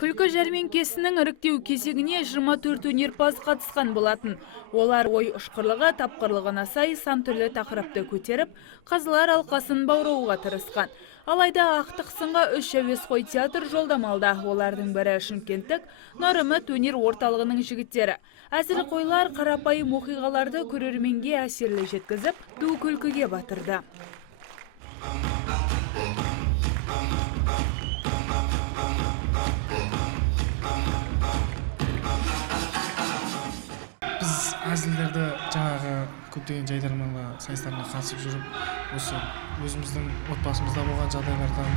Күлкі жәрмеңкесінің іріктеу кезегіне 24 өнерпаз қатысқан болатын. Олар ой ұшқырлығы, тапқырлығына сай сан түрлі тақырыпты көтеріп, қазылар алқасын баурауға тырысқан. Алайда ақтық сынға 3 әуесқой театр жолдамалда. Олардың бірі Шымкенттік Нұрымет өнер орталығының жігіттері. Әзіл қойлар қарапайым оқиғаларды көрерменге әсерлі жеткізіп, ду күлкіге батырды. Біз әзілдерді жаңағы көптеген жайдарманға сайыстарға қатысып жүріп, осы өзіміздің отбасымызда болған жағдайлардан,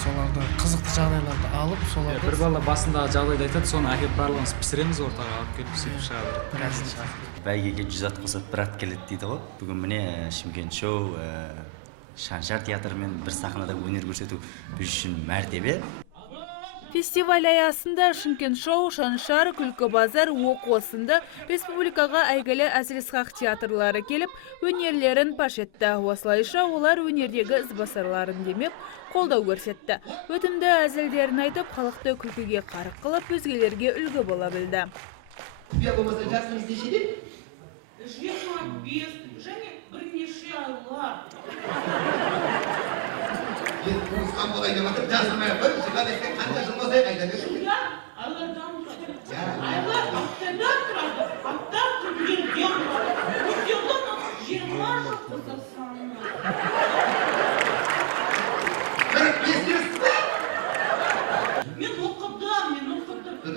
соларды қызықты жағдайларды алып, соларды бір бала басындағы жағдайды айтады, соны әкеп барлығымыз пісіреміз, ортаға алып келіп сөйтіп шығады. Бәйгеге 100 ат қосып бір ат келеді дейді ғой. Бүгін міне Шымкент шоу, Шаншар театрымен бір сахнада өнер көрсету біз үшін мәртебе. Фестиваль аясында Шымкент шоу, Шаншар, Күлкі базар, оқу сынды республикаға әйгілі әзіл-сықақ театрлары келіп, өнерлерін паш етті. Осылайша олар өнердегі ізбасарларын демеп, қолдау көрсетті. Өтімді әзілдерін айтып, халықты күлкіге қарық қылып, өзгелерге үлгі бола білді.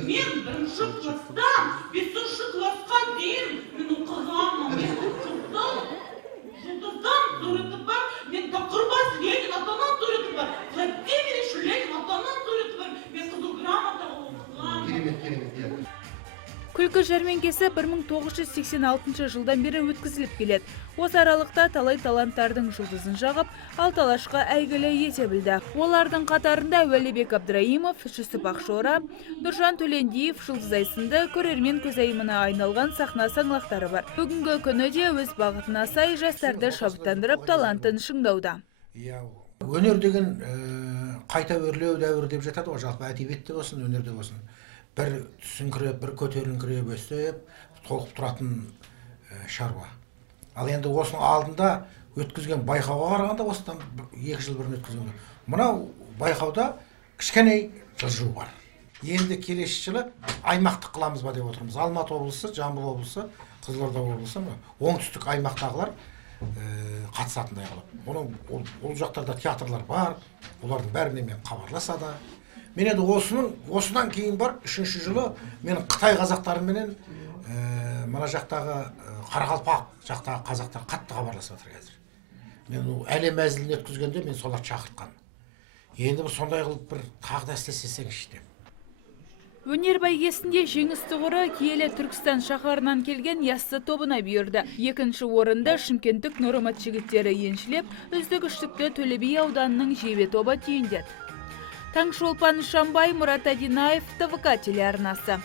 Мен бірінші кластан 5-ші класқа дейін мен оқығанмын. Мен жұлдыздан суреті бар, мен Тақырбас Ленин атанан суреті бар, Владимирович Ленин атанан суреті бар, мен қызыл грамота оқығанмын. Күлкі жәрмеңкесі 1986 жылдан бері өткізіліп келеді. Осы аралықта талай таланттардың жұлдызын жағып, алталашқа әйгілі ете білді. Олардың қатарында Уәлибек Абдраимов, Жүсіп Ақшора, Нұржан Төлендиев, Жұлдызай сынды көрермен көзайымына айналған сахна саңлақтары бар. Бүгінгі күні де өз бағытына сай жастарды шабыттандырып, талантын шыңдауда. Өнер деген қайта өрлеу дәуірі деп жатады ғой, жалпы әдебиетте болсын, өнерде болсын. Бір түсіңкіреп, бір көтеріңкіреп өстіп, толқып тұратын шаруа. Ал енді осының алдында өткізген байқауға қарағанда, осыдан 2 жыл бұрын өткізген. Мынау байқауда кішкене жылжу бар. Енді келесі жылы аймақтық қыламыз ба деп отырмыз. Алматы облысы, Жамбыл облысы, Қызылорда облысы, оңтүстік аймақтағылар қатысатындай қылып. Ол жақтарда театрлар бар, олардың бәріне мен хабарласады. Мен енді осыдан кейін бар, 3-ші жылы мен Қытай қазақтарыменен мына жақтағы Қарақалпақ жақтағы қазақтар қатты хабарласып жатыр қазір. Мен әлем әзілін өткізгенде мен соларды шақыртқан. Енді бір сондай қылып бір тағы да істесеңізші деп. Өнер бәйгесінде жеңіс тұғыры киелі Түркістан шаһарынан келген Яссы тобына бұйырды. 2-ші орында Шымкенттік Нұрымет жігіттері еншілеп, үздік үштікті Төле би ауданының Жебе тобы түйіндеді. Таңшолпан Шамбай, Мұрат Адинаев, ТВК телеарнасы.